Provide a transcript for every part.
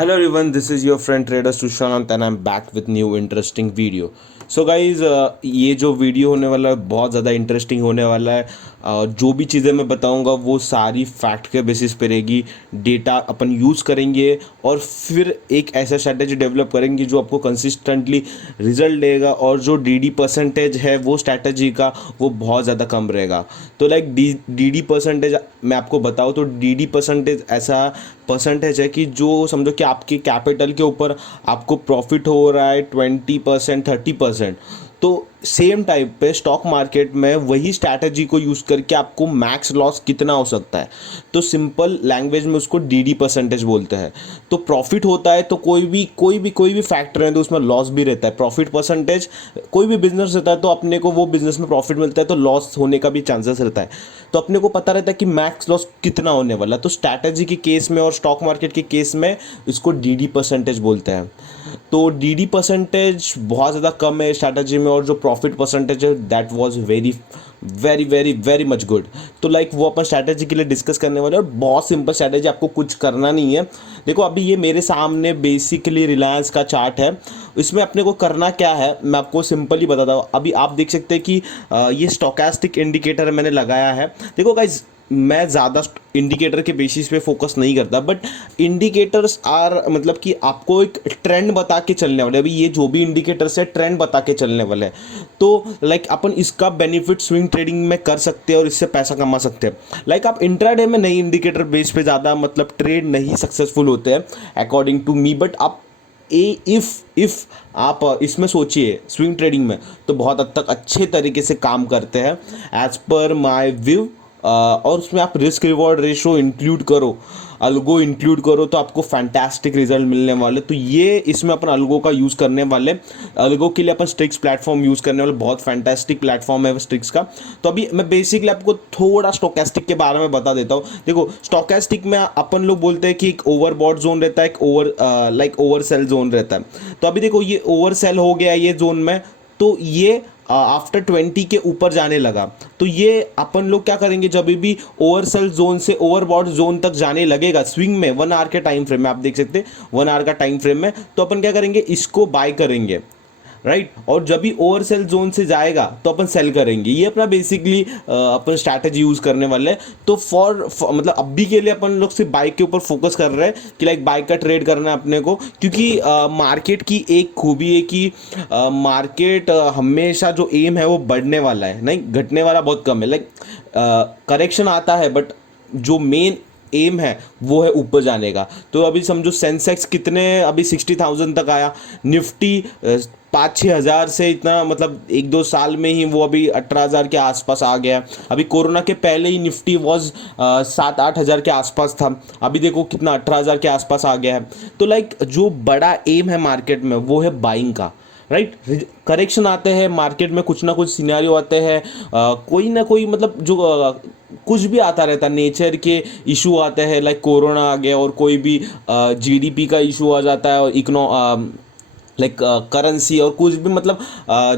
Hello everyone, this is your friend trader Sushant and I'm back with new interesting video. So guys ये जो video होने वाला है बहुत ज़्यादा इंटरेस्टिंग होने वाला है। जो भी चीज़ें मैं बताऊंगा वो सारी फैक्ट के बेसिस पे रहेगी। डेटा अपन यूज़ करेंगे और फिर एक ऐसा स्ट्रैटेजी डेवलप करेंगे जो आपको कंसिस्टेंटली रिजल्ट देगा, और जो डी परसेंटेज है वो स्ट्रैटेजी का वो बहुत ज़्यादा कम रहेगा। तो लाइक डी परसेंटेज मैं आपको बताऊँ तो डी परसेंटेज ऐसा परसेंटेज है कि जो समझो कि आपके कैपिटल के ऊपर आपको प्रॉफिट हो रहा है 20%, 30%। तो सेम टाइप पे स्टॉक मार्केट में वही स्ट्रैटेजी को यूज़ करके आपको मैक्स लॉस कितना हो सकता है, तो सिंपल लैंग्वेज में उसको डी परसेंटेज बोलते हैं। तो प्रॉफिट होता है तो कोई भी फैक्टर है तो उसमें लॉस भी रहता है। प्रॉफिट परसेंटेज कोई भी बिजनेस रहता है तो अपने को वो बिजनेस में प्रॉफिट मिलता है तो लॉस होने का भी चांसेस रहता है। तो अपने को पता रहता है कि मैक्स लॉस कितना होने वाला है। तो स्ट्रैटेजी के केस में और स्टॉक मार्केट के केस में इसको डी परसेंटेज बोलते हैं। तो डी परसेंटेज बहुत ज़्यादा कम है स्ट्रैटेजी में, और जो प्रॉफिट परसेंटेज है that was very very very very much good. तो लाइक वो अपन स्ट्रैटेजी के लिए डिस्कस करने वाले हैं, और बहुत सिंपल स्ट्रैटेजी, आपको कुछ करना नहीं है। देखो अभी ये मेरे सामने बेसिकली रिलायंस का चार्ट है। इसमें अपने को करना क्या है मैं आपको सिंपली बताता हूँ। अभी आप देख सकते हैं कि ये स्टोकेस्टिक इंडिकेटर मैंने लगाया है। देखो गाइज, मैं ज़्यादा इंडिकेटर के बेसिस पे फोकस नहीं करता, बट इंडिकेटर्स आर मतलब कि आपको एक ट्रेंड बता के चलने वाले। अभी ये जो भी इंडिकेटर्स है ट्रेंड बता के चलने वाले हैं। तो लाइक अपन इसका बेनिफिट स्विंग ट्रेडिंग में कर सकते हैं और इससे पैसा कमा सकते हैं। लाइक आप इंट्राडे में नहीं, इंडिकेटर बेस पे ज़्यादा मतलब ट्रेड नहीं सक्सेसफुल होते हैं अकॉर्डिंग टू मी। बट आप इफ़ आप इसमें सोचिए स्विंग ट्रेडिंग में तो बहुत हद तक अच्छे तरीके से काम करते हैं एज पर माई व्यू। और उसमें आप रिस्क रिवॉर्ड रेशो इंक्लूड करो, अल्गो इंक्लूड करो तो आपको फैंटास्टिक रिजल्ट मिलने वाले। तो ये इसमें अपन अल्गो का यूज़ करने वाले। अल्गो के लिए अपन स्ट्रिक्स प्लेटफॉर्म यूज़ करने वाले, बहुत फैंटास्टिक प्लेटफॉर्म है स्ट्रिक्स का। तो अभी मैं बेसिकली आपको थोड़ा स्टोकेस्टिक के बारे में बता देता हूँ। देखो स्टोकेस्टिक में अपन लोग बोलते हैं कि एक ओवरबॉट जोन रहता है, एक ओवर सेल जोन रहता है। तो अभी देखो ये ओवर सेल हो गया ये जोन में, तो ये आफ्टर 20 के ऊपर जाने लगा। तो ये अपन लोग क्या करेंगे, जब भी ओवरसेल जोन से ओवरबॉट जोन तक जाने लगेगा स्विंग में 1 आवर के टाइम फ्रेम में, आप देख सकते हैं 1 आवर का टाइम फ्रेम में, तो अपन क्या करेंगे, इसको बाय करेंगे, राइट। और जब भी ओवर सेल जोन से जाएगा तो अपन सेल करेंगे। ये अपना बेसिकली अपन स्ट्रैटेजी यूज़ करने वाले हैं। तो फॉर मतलब अभी के लिए अपन लोग सिर्फ बाइक के ऊपर फोकस कर रहे हैं कि लाइक बाइक का ट्रेड करना है अपने को, क्योंकि मार्केट की एक खूबी है कि मार्केट हमेशा जो एम है वो बढ़ने वाला है, नहीं घटने वाला बहुत कम है। लाइक करेक्शन आता है बट जो मेन एम है वो है ऊपर जाने का। तो अभी समझो सेंसेक्स कितने अभी 60,000 तक आया, निफ्टी 5-6 हज़ार से इतना मतलब 1-2 साल में ही वो अभी 18,000 के आसपास आ गया। अभी कोरोना के पहले ही निफ्टी वॉज 7-8 हज़ार के आसपास था, अभी देखो कितना 18,000 के आसपास आ गया है। तो लाइक जो बड़ा एम है मार्केट में वो है बाइंग का, राइट। करेक्शन आते हैं मार्केट में, कुछ ना कुछ सिनेरियो आते हैं, कोई ना कोई मतलब जो कुछ भी आता रहता है, नेचर के इशू आते हैं, लाइक कोरोना आ गया, और कोई भी जीडीपी का इशू आ जाता है, और लाइक करेंसी और कुछ भी मतलब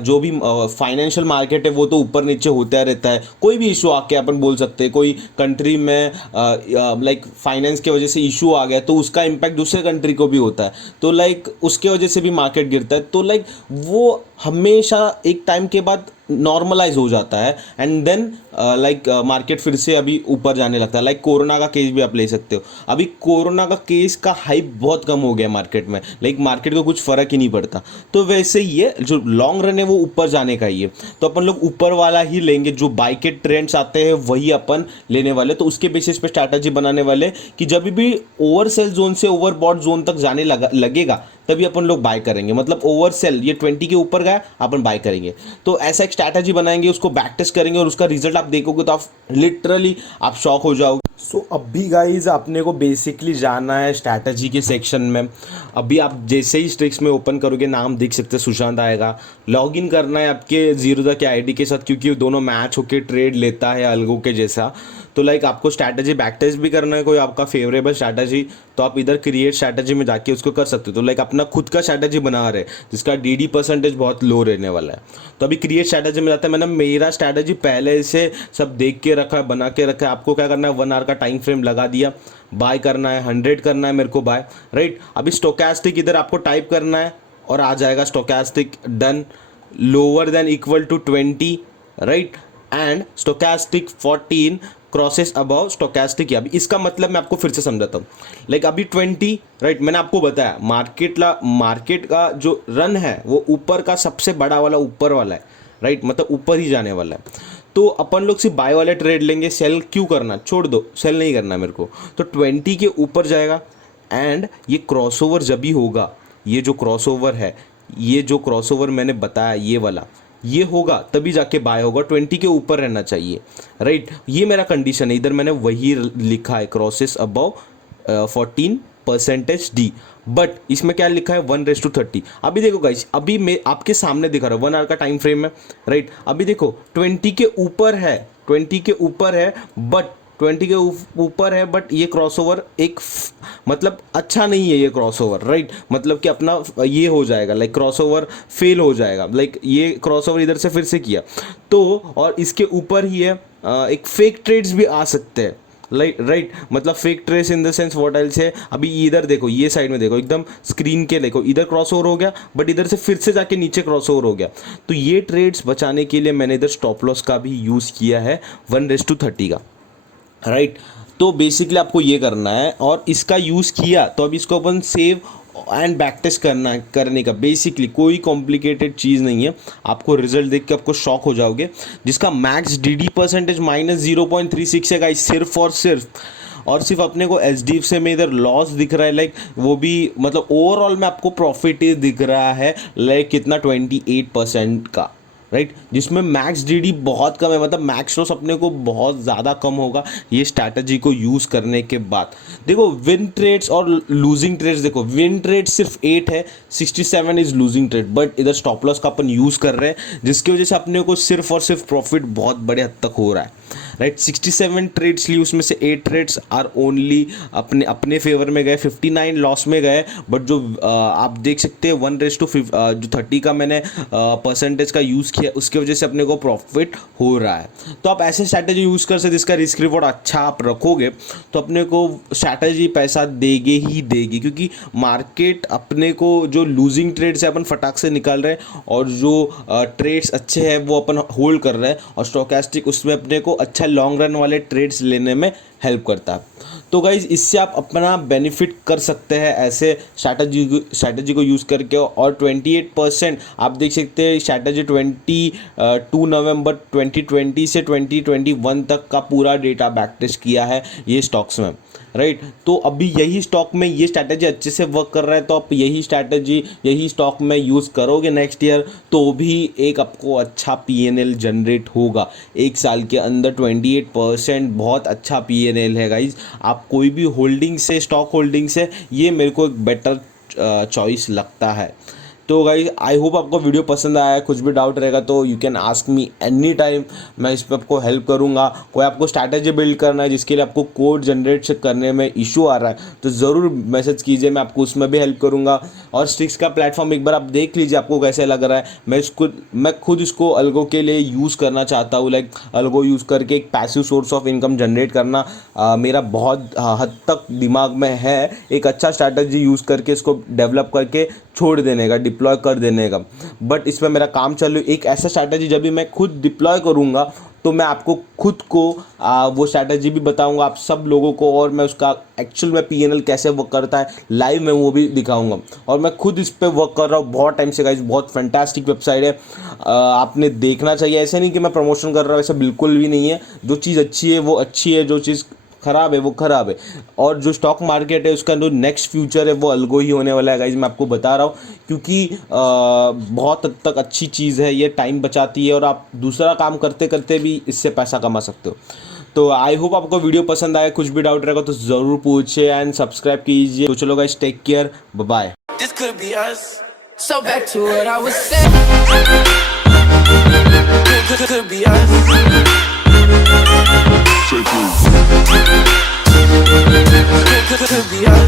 जो भी फाइनेंशियल मार्केट है वो तो ऊपर नीचे होता रहता है। कोई भी इशू आके अपन बोल सकते हैं, कोई कंट्री में लाइक फाइनेंस की वजह से इशू आ गया तो उसका इम्पैक्ट दूसरे कंट्री को भी होता है, तो लाइक उसके वजह से भी मार्केट गिरता है। तो लाइक वो हमेशा एक टाइम के बाद नॉर्मलाइज हो जाता है, एंड देन लाइक मार्केट फिर से अभी ऊपर जाने लगता है। लाइक कोरोना का केस भी आप ले सकते हो, अभी कोरोना का केस का हाइप बहुत कम हो गया मार्केट में, लाइक मार्केट को कुछ फर्क ही नहीं पड़ता। तो वैसे ही ये जो लॉन्ग रन है वो ऊपर जाने का ही है, तो अपन लोग ऊपर वाला ही लेंगे। जो बाय के ट्रेंड्स आते हैं वही अपन लेने वाले। तो उसके बेसिस पे स्ट्रैटेजी बनाने वाले कि जब भी ओवर सेल जोन से ओवरबॉट जोन तक जाने लगेगा तभी अपन लोग बाय करेंगे। मतलब ओवर सेल ये 20 के ऊपर गया अपन बाय करेंगे। तो ऐसा एक स्ट्रैटेजी बनाएंगे, उसको बैक टेस्ट करेंगे, और उसका रिजल्ट आप देखोगे तो आप लिटरली आप शॉक हो जाओगे। सो अभी गाइज अपने को बेसिकली जाना है स्ट्रैटेजी के सेक्शन में। अभी आप जैसे ही स्ट्रिक्स में ओपन करोगे नाम देख सकते हैं सुशांत आएगा, लॉगिन करना है आपके zerodha के आईडी के साथ, क्योंकि दोनों मैच होके ट्रेड लेता है अल्गो के जैसा। तो लाइक आपको स्ट्रैटेजी बैक टेस्ट भी करना है, कोई आपका फेवरेबल स्ट्रैटेजी, तो आप इधर क्रिएट स्ट्रैटेजी में जाके उसको कर सकते हो। तो लाइक अपना खुद का स्ट्रैटेजी बना रहे जिसका डी परसेंटेज बहुत लो रहने वाला है। तो अभी क्रिएट स्ट्रैटेजी में जाता है, मैंने मेरा स्ट्रैटेजी पहले से सब देख के रखा है, बना के रखा है। आपको क्या करना है, 1 आवर का का टाइम फ्रेम लगा दिया, बाय करना है 100 करना है मेरे को बाय, राइट। अभी स्टोकेस्टिक इधर आपको टाइप करना है और आ जाएगा stochastic done lower than equal to 20, right, and stochastic 14 crosses above stochastic. अभी इसका मतलब मैं आपको फिर से समझाता हूँ। लाइक अभी 20, राइट, मैंने आपको बताया मार्केट का जो रन है वो ऊपर का सबसे बड़ा वाला ऊपर वाला है, राइट, मतलब ऊपर ही जाने वाला है। तो अपन लोग सिर्फ बाय वाले ट्रेड लेंगे, सेल क्यों करना, छोड़ दो, सेल नहीं करना मेरे को। तो 20 के ऊपर जाएगा एंड ये क्रॉसओवर जब भी होगा, ये जो क्रॉसओवर है, ये जो क्रॉसओवर मैंने बताया ये वाला, ये होगा तभी जाके बाय होगा, 20 के ऊपर रहना चाहिए, राइट। ये मेरा कंडीशन है, इधर मैंने वही लिखा है क्रॉसेस अबव 14% डी, बट इसमें क्या लिखा है 1:30। अभी देखो गाइस, अभी मैं आपके सामने दिखा रहा हूँ 1 आवर का टाइम फ्रेम है, राइट। अभी देखो 20 के ऊपर है, 20 के ऊपर है, बट 20 के ऊपर है, बट ये क्रॉसओवर एक मतलब अच्छा नहीं है ये क्रॉसओवर, राइट। मतलब कि अपना ये हो जाएगा, लाइक क्रॉसओवर फेल हो जाएगा, लाइक ये क्रॉसओवर इधर से फिर से किया तो, और इसके ऊपर ही है एक फेक ट्रेड्स भी आ सकते हैं, राइट। मतलब fake trace in the sense what I will say, अभी इधर देखो, ये साइड में देखो, एकदम स्क्रीन के देखो, इधर क्रॉसओवर हो गया बट इधर से फिर से जाके नीचे क्रॉसओवर हो गया। तो ये ट्रेड्स बचाने के लिए मैंने इधर स्टॉप लॉस का भी यूज़ किया है 1:30 का, राइट। तो बेसिकली आपको ये करना है और इसका यूज़ किया तो अब इसको अपन सेव एंड बैक टेस्ट करने का बेसिकली कोई कॉम्प्लिकेटेड चीज़ नहीं है। आपको रिजल्ट देख के आपको शॉक हो जाओगे, जिसका मैक्स डीडी परसेंटेज -0.36 है गाइस, सिर्फ और सिर्फ अपने को एचडीएफ से में इधर लॉस दिख रहा है, लाइक वो भी मतलब ओवरऑल में आपको प्रॉफिट ही दिख रहा है, लाइक कितना 28% का, राइट, जिसमें मैक्स डीडी बहुत कम है, मतलब मैक्स लॉस अपने को बहुत ज़्यादा कम होगा ये स्ट्रैटेजी को यूज़ करने के बाद। देखो विन ट्रेड्स और लूजिंग ट्रेड्स, देखो विन ट्रेड सिर्फ 8 है, 67 इज लूजिंग ट्रेड, बट इधर स्टॉप लॉस का अपन यूज़ कर रहे हैं जिसकी वजह से अपने को सिर्फ और सिर्फ प्रॉफिट बहुत बड़े हद तक हो रहा है, राइट। 67 ट्रेड्स ली, उसमें से 8 ट्रेड्स आर ओनली अपने फेवर में गए, 59 लॉस में गए, बट जो आप देख सकते हैं 1:30 का मैंने परसेंटेज का यूज़ किया, उसकी वजह से अपने को प्रॉफिट हो रहा है। तो आप ऐसे स्ट्रैटेजी यूज़ कर सकते, जिसका रिस्क रिवॉर्ड अच्छा आप रखोगे तो अपने को स्ट्रैटेजी पैसा देगी ही देगी, क्योंकि मार्केट अपने को जो लूजिंग ट्रेड्स है अपन फटाक से निकाल रहे हैं और जो ट्रेड्स अच्छे हैं वो अपन होल्ड कर रहे हैं, और स्टोकेस्टिक उसमें अपने को अच्छा लॉन्ग रन वाले ट्रेड्स लेने में हेल्प करता है। तो गाइज इससे आप अपना बेनिफिट कर सकते हैं ऐसे स्ट्रैटेजी को यूज़ करके, और 28% आप देख सकते हैं स्ट्रैटेजी 22 नवंबर 2020 से 2021 तक का पूरा डेटा बैक टेस्ट किया है ये स्टॉक्स में, राइट। तो अभी यही स्टॉक में ये स्ट्रैटेजी अच्छे से वर्क कर रहा है, तो आप यही स्ट्रैटेजी यही स्टॉक में यूज़ करोगे नेक्स्ट ईयर तो भी एक आपको अच्छा पीएनएल जनरेट होगा। एक साल के अंदर 28% बहुत अच्छा पीएनएल है गाइज। आप कोई भी होल्डिंग से, स्टॉक होल्डिंग से, ये मेरे को एक बेटर चॉइस लगता है। तो गाइज आई होप आपको वीडियो पसंद आया है। कुछ भी डाउट रहेगा तो you can ask me any time, मैं इस पर आपको हेल्प करूँगा। कोई आपको स्ट्रैटेजी बिल्ड करना है जिसके लिए आपको कोड जनरेट करने में इशू आ रहा है तो ज़रूर मैसेज कीजिए, मैं आपको उसमें भी हेल्प करूँगा। और स्टिक्स का प्लेटफॉर्म एक बार आप देख लीजिए आपको कैसे लग रहा है। मैं खुद इसको अल्गो के लिए यूज़ करना चाहता हूँ, लाइक अल्गो यूज़ करके एक passive source of income generate करना मेरा बहुत हद तक दिमाग में है। एक अच्छा स्ट्रैटेजी यूज़ करके इसको डेवलप करके छोड़ देने का, डिप्लॉय कर देने का, बट इसमें मेरा काम चालू। एक ऐसा स्ट्रैटेजी जब भी मैं खुद डिप्लॉय करूँगा तो मैं आपको खुद को वो स्ट्रैटेजी भी बताऊंगा आप सब लोगों को, और मैं उसका एक्चुअल में पीएनएल कैसे वर्क करता है लाइव में वो भी दिखाऊंगा। और मैं खुद इस पे वर्क कर रहा हूँ बहुत टाइम से गाइस, बहुत फैंटास्टिक वेबसाइट है, आपने देखना चाहिए। ऐसे नहीं कि मैं प्रमोशन कर रहा हूँ, ऐसा बिल्कुल भी नहीं है। जो चीज़ अच्छी है वो अच्छी है, जो चीज़ ख़राब है वो ख़राब है। और जो स्टॉक मार्केट है उसका जो नेक्स्ट फ्यूचर है वो अल्गो ही होने वाला है गाइज, मैं आपको बता रहा हूँ, क्योंकि बहुत हद तक अच्छी चीज़ है, ये टाइम बचाती है और आप दूसरा काम करते करते भी इससे पैसा कमा सकते हो। तो आई होप आपको वीडियो पसंद आए। कुछ भी डाउट रहेगा तो ज़रूर पूछिए एंड सब्सक्राइब कीजिए। तो चलो guys, take care, bye. So back to what I was saying. Could be us. Could be us.